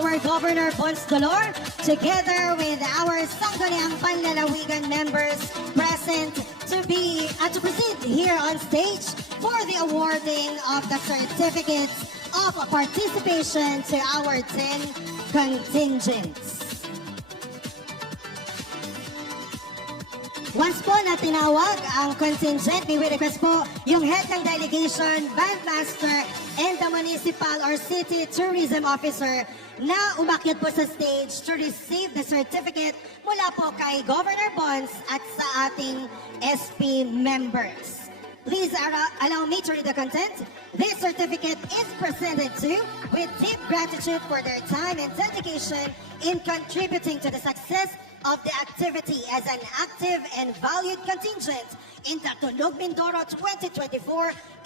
our Governor Bons Dolor, together with our Sangguniang Panlalawigan members present to proceed here on stage for the awarding of the certificates of participation to our 10 contingents. Once po na tinawag ang contingent, we will request po yung head ng delegation, bandmaster, and the municipal or city tourism officer na umakyat po sa stage to receive the certificate mula po kay Governor Bons at sa ating SP members. Please allow me to read the content. This certificate is presented to with deep gratitude for their time and dedication in contributing to the success of the activity as an active and valued contingent in the Tunog Mindoro 2024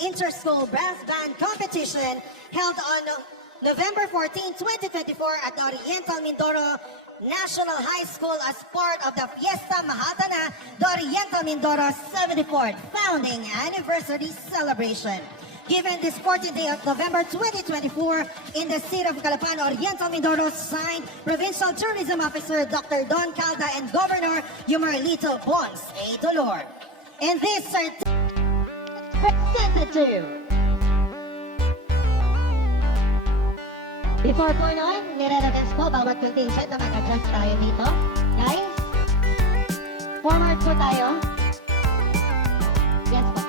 Inter-School Brass Band Competition held on November 14, 2024 at the Oriental Mindoro National High School as part of the Fiesta Mahatana, the Oriental Mindoro 74th Founding Anniversary Celebration. Given this 14th day of November 2024 in the city of Calapan, Oriental Mindoro, signed Provincial Tourism Officer Dr. Don Calda and Governor Yumarlito Bons A. Dolor. And this certificate presented to before po noon, nire-request po bawat contingent na mag-adjust tayo dito. Guys, forward po tayo. Yes po.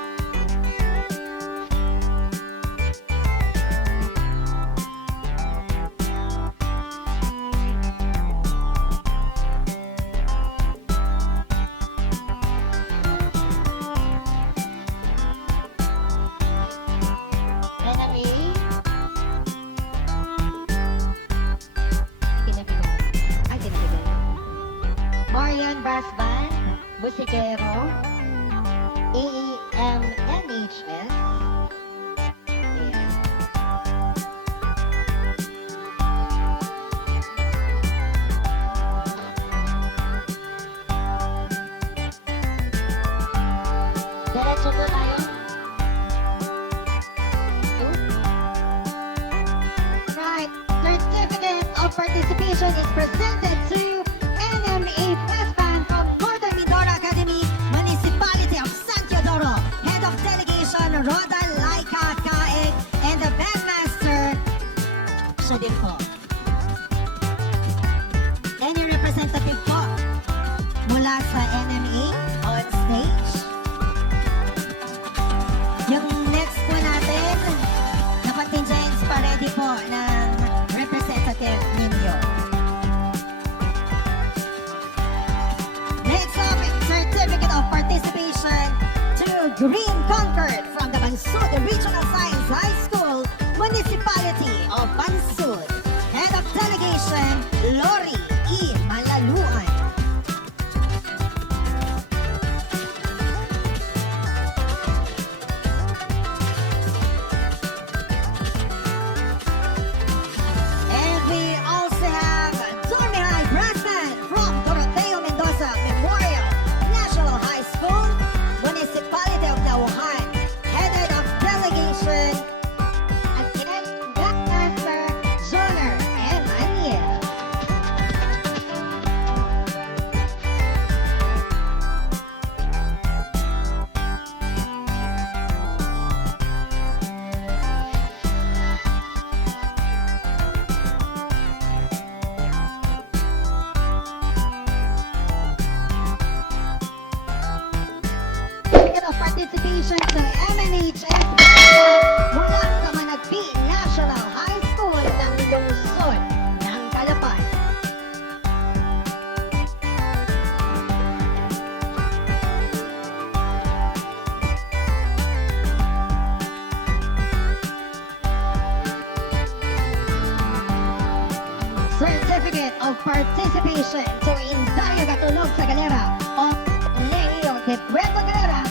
Marian Brass Band, Musikero, AEMNHS. Diretso po tayo. Right, certificate of participation is presented to NMA Brass Band from Northern Mindoro Academy, Municipality of San Teodoro, Head of Delegation Roda Laika Kaeg, and the bandmaster, siya din po. Any representative po mula sa NMA on stage? Yung next po natin, na contingents pa ready po ng representative ninyo. Certificate of participation to Green Concord from the Bansud Regional Science High School, Municipality of Bansud. Head of Delegation, Lori E. Malaluan. And we also have Dormihai Brass Band from Doroteo Mendoza Memorial National High School, Municipality of Nauhan, headed of delegation again, Bandmaster Joner and Aniel. Certificate of participation to MNHS mula sa Managbi National High School ng lungsod ng Calapan. Certificate of participation to Indayo Gatulog sa Galera of Leo de Puerto Galera.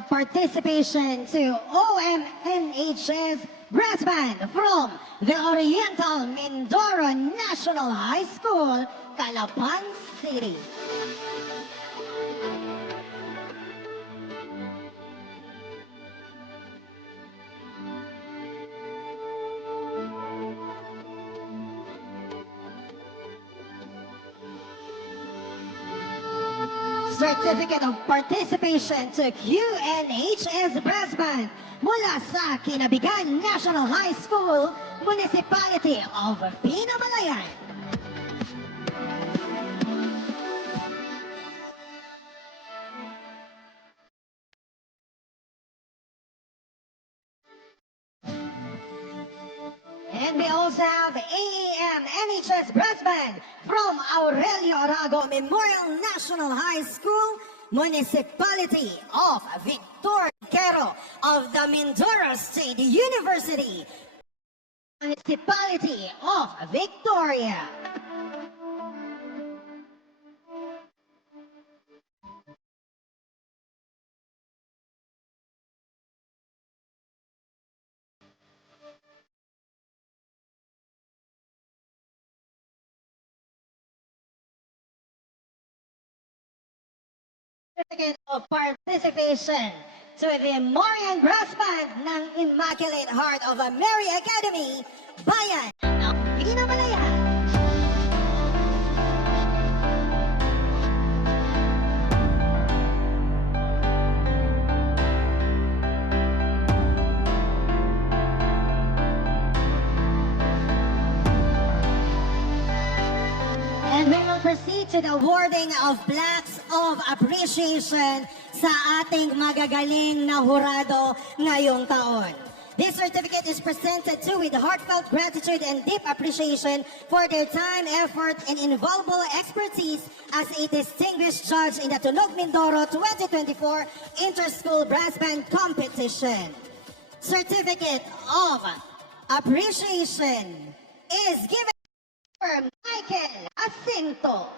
Participation to OMNHS Brass Band from the Oriental Mindoro National High School, Calapan City. Certificate of Participation to QNHS Brass Band mula sa Kinabigan National High School, Municipality of Pinamalayan. And we also have AAM NHS Brass Band from Aurelio Arago Memorial National High School, Municipality of Victoria, Quero of the Mindoro State University, Municipality of Victoria. Certificate of Participation to the Marian Brass Band ng Immaculate Heart of Mary Academy, Bayan ng Pinamalayan. And we will proceed to the awarding of plaques of appreciation sa ating magagaling na hurado ngayong taon. This certificate is presented to with heartfelt gratitude and deep appreciation for their time, effort, and invaluable expertise as a distinguished judge in the Tunog Mindoro 2024 Inter-School Brass Band Competition. Certificate of appreciation is given for Michael Jacinto.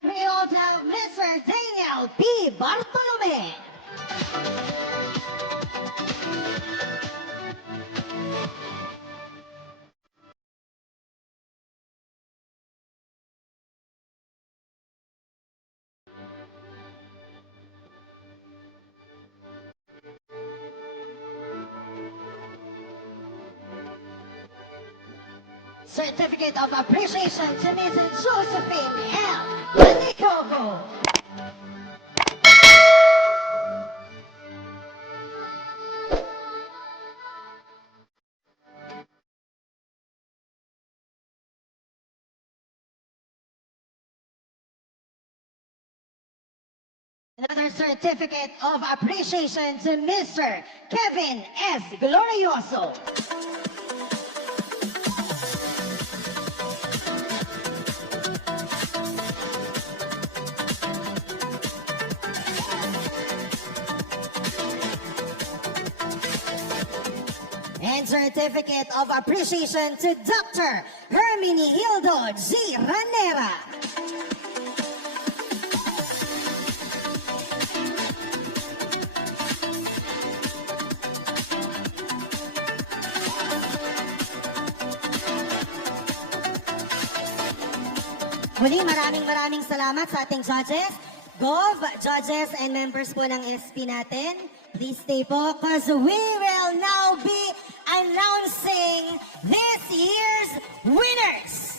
We also have Mr. Daniel P. Bartolome. Certificate of Appreciation to Mrs. Josephine L. Manicogo. Another certificate of appreciation to Mr. Kevin S. Glorioso. And certificate of appreciation to Dr. Herminihildo G. Ranera. Muli, maraming salamat sa ating judges. Gov, judges, and members po ng SP natin. Please stay po because we will now be announcing this year's winners.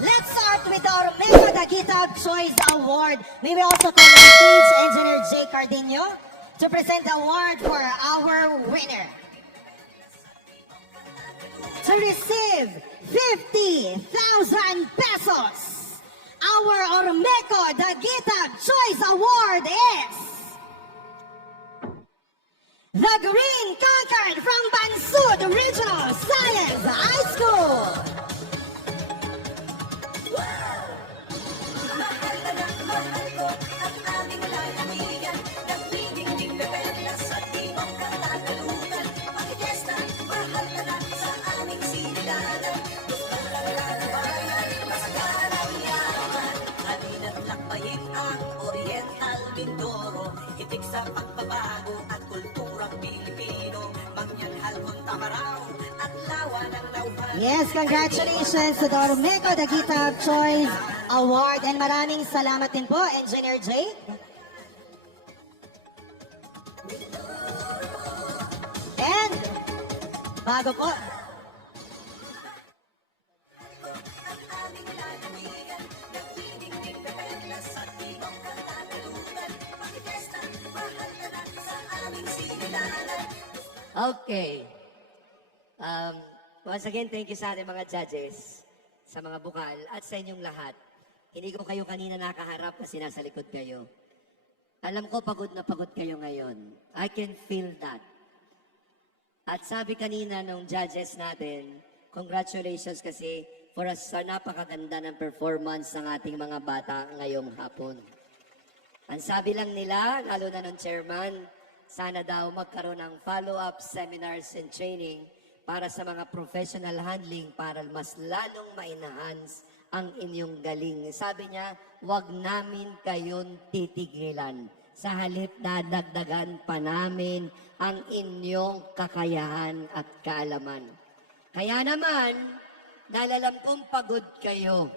Let's start with our Mega Daguita Choice Award. May we also call on stage Engineer J. Cardino to present the award for our winner. To receive 50,000 pesos, our Ormeco Daguita Choice Award is the Green Concord from Bansud Regional Science High School. Mindoro, hitik sa pagbabago at kulturang Pilipino. Mangyanghal kung tamaraw at lawa ng nauhan. Yes, congratulations to Dormeco, the Guitar of Choice Award. And maraming salamat din po, Engineer Jake. And, bago po, Okay. Once again, thank you sa ating mga judges, sa mga bukal, at sa inyong lahat. Hindi ko kayo kanina nakaharap kasi nasa likod kayo. Alam ko pagod na pagod kayo ngayon. I can feel that. At sabi kanina nung judges natin, congratulations kasi sa napakaganda ng performance ng ating mga bata ngayong hapon. Ang sabi lang nila, lalo na ng chairman, sana daw magkaroon ng follow-up seminars and training para sa mga professional handling para mas lalong ma-enhance ang inyong galing. Sabi niya, huwag namin kayon titigilan. Sa halip dadagdagan pa namin ang inyong kakayahan at kaalaman. Kaya naman, dahil alam kong pagod kayo,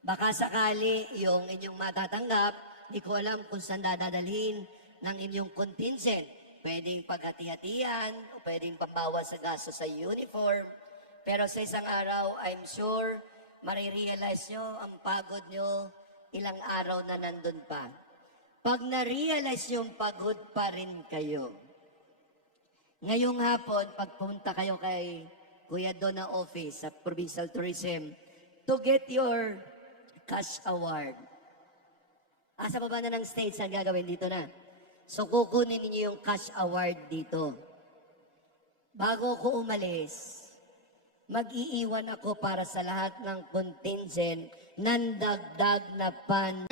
baka sakali yung inyong matatanggap, di ko alam kung saan dadalhin ng inyong contingent. Pwedeng paghati-hatian o pwedeng pambawas sa gasto sa uniform. Pero sa isang araw, I'm sure, marirealize nyo ang pagod nyo ilang araw na nandun pa. Pag na-realize yung pagod pa rin kayo, ngayong hapon, pagpunta kayo kay Kuya Don na office sa Provincial Tourism to get your cash award. Sa baba na ng stage, ang gagawin dito na. So kukunin niyo yung cash award dito. Bago ko umalis, mag-iiwan ako para sa lahat ng contingent ng dagdag na pan.